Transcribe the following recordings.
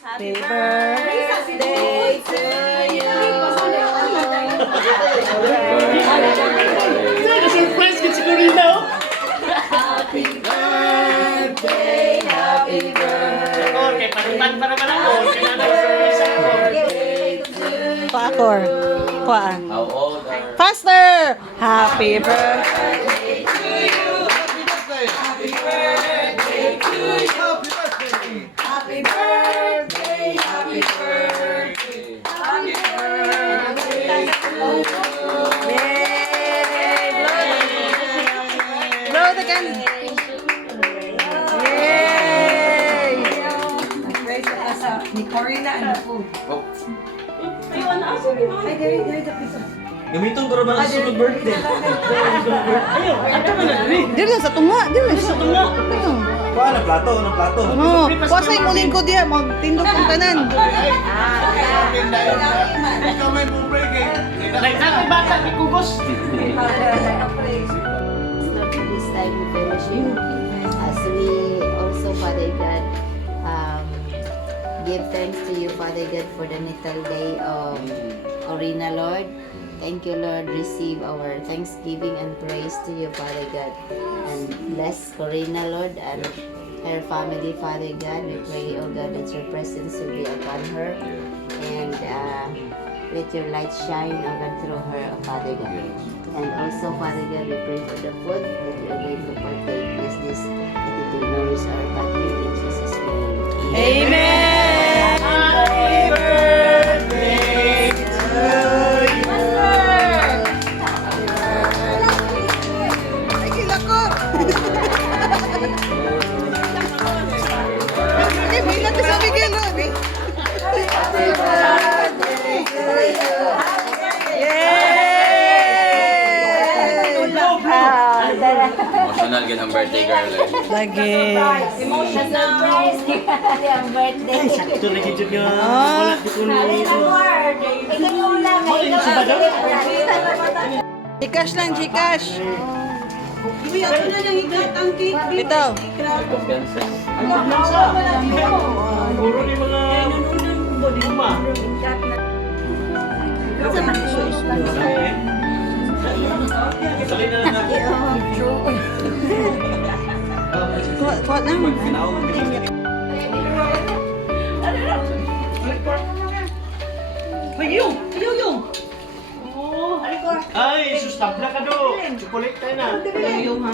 Happy birthday to you. Surprise ka siguro rin daw. Happy birthday, happy birthday. Okay, panutan pa naman ako. Kaya na surprise ako. Paakor. Kuan. How old are... Faster! Happy birthday. Happy birthday, happy birthday. Happy birthday to you. Yay! Blow the candle. Yay! Ni Corina and the food. Oh, Ay, there the pizza. Gamiton ko naman ang sunod birthday. Ayun, ito na nagri. Dili sa tunga, dili sa tunga. Kuha ng plato, ng plato. Oh, kuwasay mo lingkod diya, magtindog ang tanan. Ikaw may break eh. Like, natin bata, di kugos. Lord, for this time of fellowship, as we also, Father God, give thanks to you, Father God, for the natal day of Corina, Lord. Thank you, Lord. Receive our thanksgiving and praise to you, Father God. And bless Corina, Lord, and her family, Father God. We pray, oh God, that your presence will be upon her. And let your light shine, oh God, through her, oh Father God. And also, Father God, we pray for the food that we are going to partake. Bless this, that it will nourish our body in Jesus' name. Amen! Happy birthday to you. Ay, kilakot! Eh, may natin sa Miguel, Robi. emotional ka ng birthday girl eh. Lagi. Emotional surprise ang birthday. Ito na gidyo nga. Ah. Wala di ko na. Ikaw yung ulang. Gcash lang, Gcash. Uy, ako na lang higat ang cake. Ito. Kumpiyansa. Siguro ni mga... Luma. Tuloy na lang ako. Kuha na. Yung. Ay, sustabla ka do. Chocolate tayo na. Yung ha.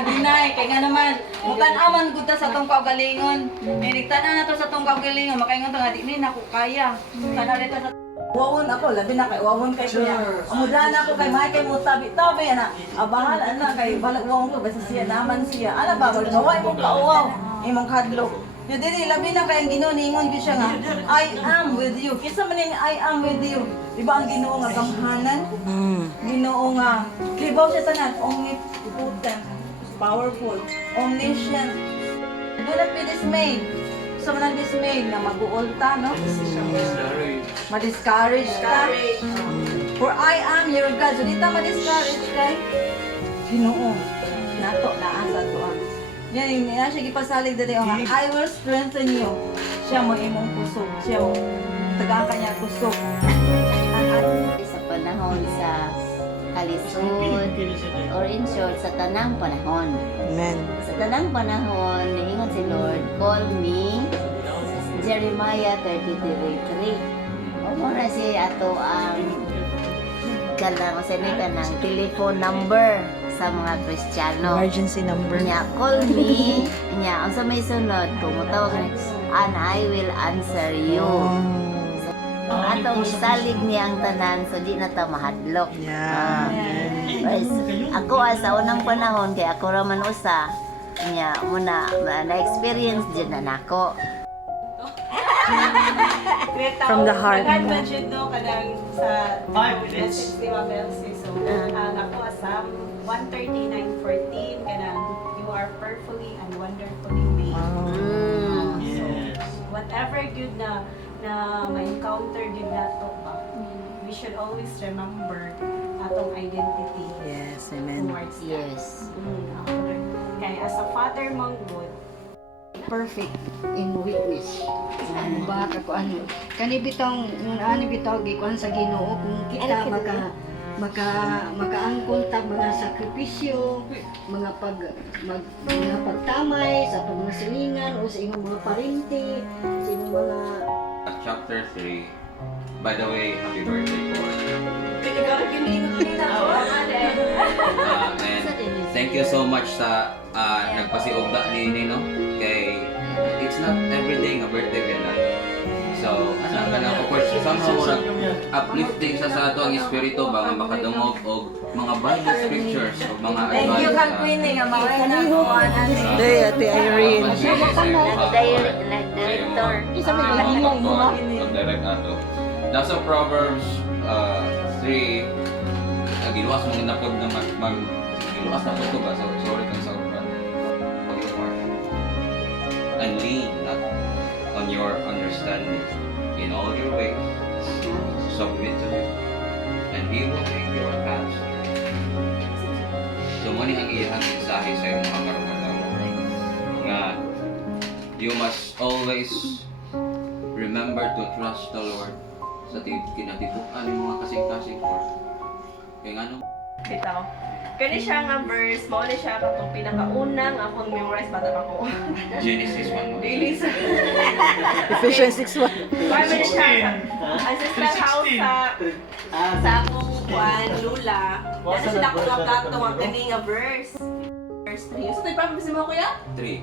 Dinay, kaya nga naman, mutan-aman gud ta sa tong kaugalingon. Niligtanan na to sa tong kaugalingon, makaingon ta nga di ni nako kaya. Kana dito sa wawon ako, labi na kay wawon kay kuya. Amudlan ako kay may kay mo tabi-tabi ana. Abahan ana kay balag wawon ko basta siya naman siya. Ana ba magaway mo kauwaw imong hadlok. Ya dili labi na kay ang Ginoo ningon gyud siya nga I am with you. Kisa man ni I am with you. Di ba ang Ginoo nga gamhanan? Ginoo nga kibaw siya tanan omnipotent, powerful, omniscient. Do not be dismayed. So man dismayed na mag-uol ta, no? Ma-discourage ka. For I am your God. So di ta ma-discourage kay Ginoo. Nato na asa to. Yan yung siya gipasalig dali nga I will strengthen you. Siya mo imong kusog. Siya mo tagaan kanya kusog. Sa panahon sa kalisod, or in short, sa tanang panahon. Amen. Sa tanang panahon, niingon si Lord, call me, Jeremiah 33:3. O muna si ato ang kanang telephone number sa mga Kristiyano. Emergency number. Nya, call me. Nya, ang sa may sunod, kung mutawag ka, and I will answer you. Atong isalig niya ang tanan, so di na ta mahadlok. Yeah. Guys, ako sa unang panahon, kaya ako raman usa, nya, muna, na-experience din na nako. From the heart. Agad budget no kadang sa 5 minutes. message di ba Belsi. So ako Psalm 139:14 kanang you are perfectly and wonderfully made. Mm. So good na ma-encounter good nato ba. We should always remember atong identity Yes, amen. towards that. Yes. Kaya as a father mong good, perfect in weakness. Ano ba kako ano? Kani bitong ani bitaw gikuan sa Ginoo kung kita makaangkon ta mga sakripisyo, mga mga pagtamay sa atong mga silingan o sa imong mga parinti, sa imong mga At chapter 3, by the way, happy birthday po. And thank you so much sa nagpasiugda ni Nino. Kay it's not everyday nga birthday ka na. So, of course, somehow uplifting sa ato ang espiritu ba nga makadungog og mga Bible scriptures o mga Thank you kang Queenie nga mga nagkuhanan. Day, Ate Irene. Nag-director. Mag-direct ato. Nasa Proverbs 3, giluwas mo ginapod na giluwas na po ba? So, sorry kang sa upan. And lean not on your understanding. In all your ways, submit to Him, and He will make your paths straight. So, muna ang iyang mensahe sa iyong mga karunalaw. Nga, you must always remember to trust the Lord sa kinatipukan ng mga kasing-kasing course. Kaya nga no? Bitaw. Kani siya nga verse, mao ni siya katong pinakaunang akong memorize bata pa ko. Genesis 1. Daily sa Ephesians 6:1. Why man siya ancestral house sa akong kuan lula. Kasi sila ko nagkato ang kani nga verse. Verse 3. So, Proverbs mo kuya? 3.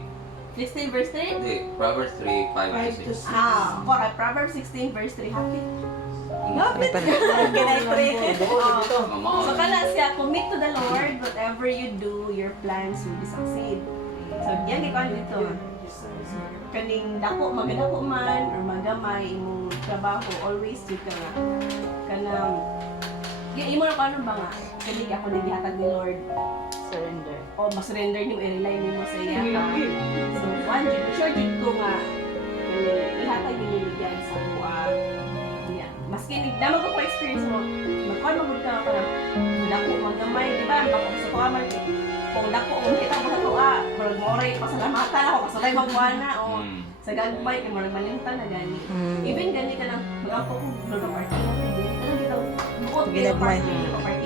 16 verse 3? Hindi, Proverbs 3, 5 to 6. Okay, Proverbs 16 verse 3. Happy. Lapit. Kinay pray. So kana siya, commit to the Lord, whatever you do, your plans will be succeed. So yan ikaw dito. Kaning dako magadako man or magamay imong trabaho, always you ka nga. Kanang imo na ano ba nga? Kani ako nagihatag ni Lord. Surrender. O ma-surrender niyo i-rely nimo sa iya ka. So one jud sure jud ko nga ihatag niyo ni God sa kuha. Maski nagdamag ko experience mo, magkuhan mo ka para dako magamay, di ba? Bako sa pakamal kung dako kung kita mo sa tuwa, pero moray pasalamatan ako, pasalay magwana o sa gagmay kay murag malimtan na gani. Even gani ka lang, ako ko lolo party mo, tanang bitaw, bukod kayo party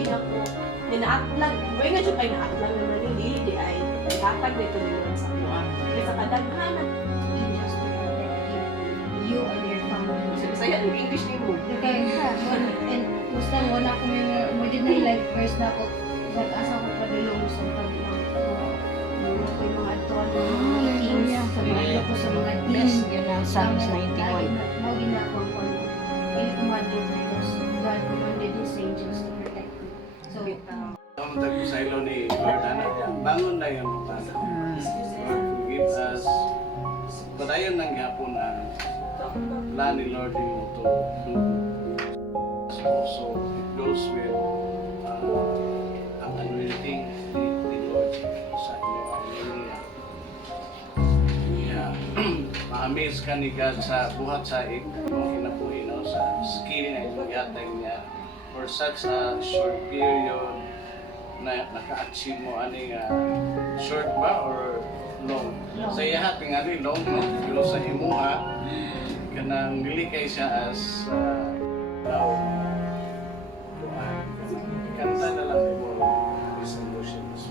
na ko. Ninaatlag, may nga siya kayo naatlag naman yung dili di ay itatag dito nila sa tuwa. Kasi sa kadaghanan, angels to protect you and your family. Saya yung English ni mo. Okay, and Muslim, wala ko mo din na like verse na ako, nag-asa ko pa din yung sa pag-ilang ko. Wala ko yung mga atuan, mga teams, sa mga ko sa mga teams. Yun ang Psalms 91. Mga ginagawa ko. Hindi ko ma-do because God commanded His angels to protect me. So, Ang tagpusaylo ni Lord, bangon na yung mga Lord, forgive us. Padayon ng gapon ang plan ni Lord mo to do. Also, it goes with ang anointing ni Lord sa iyong area. Yeah. Ma-amaze ka ni God sa buhat sa iyong kinabuhi, no? Sa skill na iyong yatag niya for such a short period na naka-achieve mo aning short ba or long? Sa iya tingali long, no? Pero sa imuha kanang dili kay siya as daw kanta na lang mo is emotions.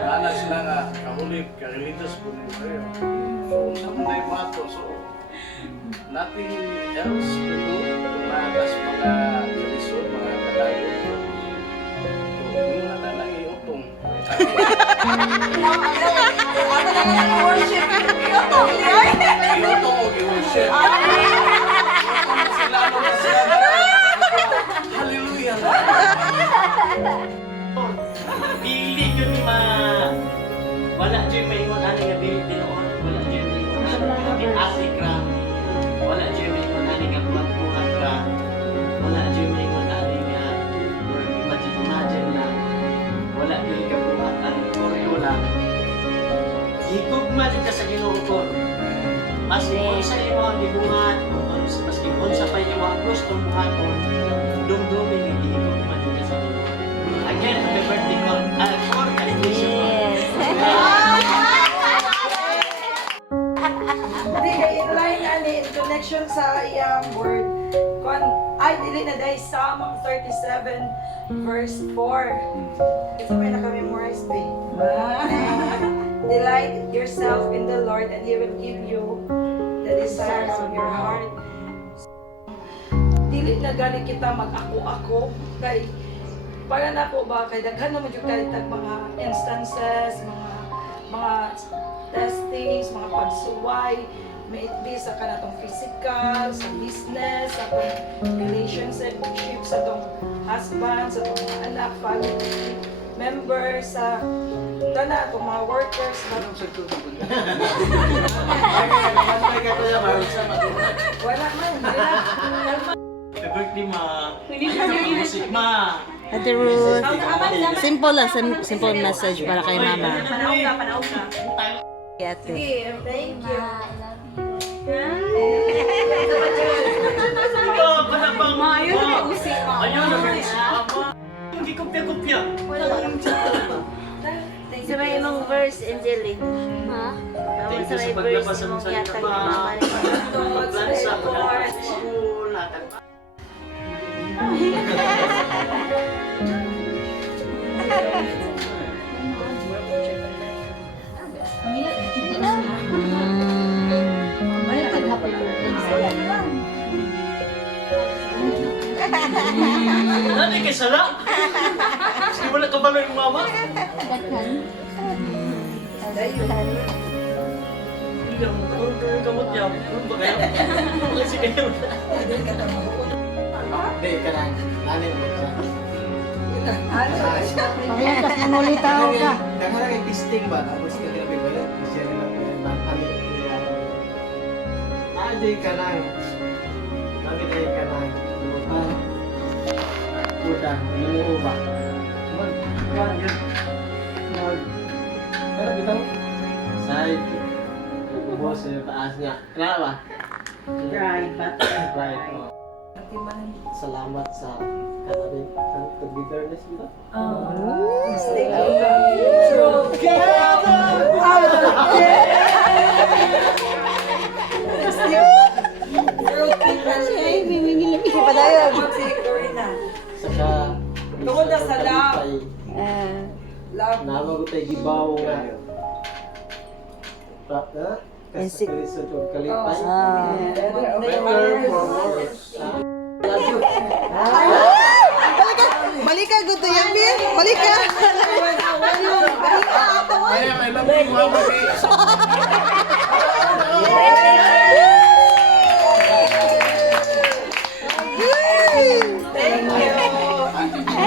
Ana sila nga kahulit ka-religious po ni kayo. So sa mga mato, so nothing else to do tumatas mga lisod, mga kalago. So yung na lang iutong. Worship. Iutong o i-worship. Sila ano na sila na hallelujah. Dili yun wala dyan may ingon ani nga dili tinuon, wala dyan may ingon ani nga asik ra, wala dyan may ingon ani nga buhat ra, wala dyan may ingon ani nga or imagine lang, wala dyan ka buhat ang koryo lang. Higugma dyan ka sa Ginoo ko. Maski unsa imo ang gibuhat, maski unsa pa imo ang gusto buhaton, dumdumin hindi ikaw madala sa Ginoo. Again, happy birthday ko. Congratulations. Hindi kay inline ani in connection sa iyang word. Kon ay dili na dai Psalm 37 verse 4. Ito may naka-memorize ba? Delight yourself in the Lord and He will give you the desires of your heart. Dili na gali kita mag-ako-ako kay para na po ba kay daghan naman yung kahit mga instances, mga testings, mga pagsuway, may it be sa kanatong physical, sa business, sa atong relationship, sa atong husband, sa atong mga anak, family members, sa tanan atong mga workers, wala man, Happy birthday, Ma. Music, Ma. Ate Ruth, simple lang, simple message para kay mama. Panaog ka. Ate. thank you. Ito, panabang. Ayun na usik mo. Ayun na usik. Hindi kopya-kopya. Sa may imong verse, Angeline. Ha? Thank Sa you may sa verse, paglabas ng imong salita, yatag Ma. ni mama. Paglansa, paglansa, paglansa. Balik ka happy birthday sa'yo. Nanay kay sala. Sige wala ka balo yung mama. Daghan. Hindi ako magkakaroon kamot niya. Ano ba kaya? Kasi kayo. Hindi ka lang. Nanay mo sa. Paglakas mo litaw ka. Dahil lang yung testing ba? Tapos ka nila ba yun? Siya nila ba yun? Bakali. Ajay ka lang. Nagitay ka lang. Udah, ini ubah. Kan, Pero bitaw. Side. Bos ya taasnya. Kenapa? Right, but Right. Oh. Salamat sa katabi kan togetherness kita. Padayon si Corina. Saka Tungod na sa love. Love. Nama ko tayo gibaw nga. Ha? Insik- Kasi ko kalipay. Better for more. Balik ka, good to yan, Bin. Balik ka. I love you, Mama Kay. Thank you.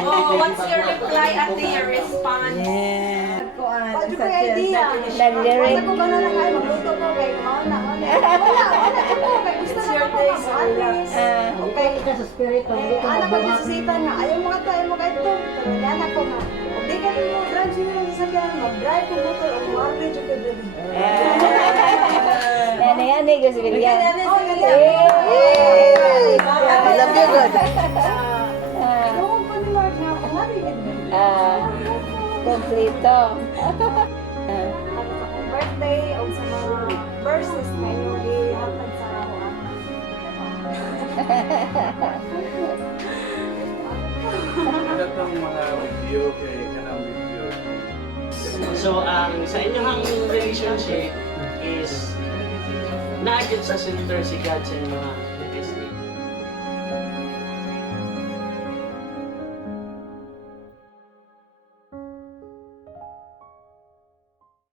oh, what's your reply at your response? Yeah. Pwede ko yung idea. Nag-lyric. Basta ko ka na lang ay magluto ko kay mauna. Wala ko kay gusto na ako mag-alis. Okay. Ka sa spirito. Anak ko nasisitan nga. Ayaw mo ka to, ayaw mo ka ito. Pero anak ko nga. Hindi ka rin mo drive siguro ng sasakyan. Mag-drive ko motor o mag-drive ko doon. Yan, gusto ko yan. I love you, good. Noong pa ni Mark nga ako. Kompleto. Ang birthday o sa mga verses na inyong ihatag sa ako. Datang mga review kay kanang review. So, sa inyong relationship is naagad sa center si God sa inyong mga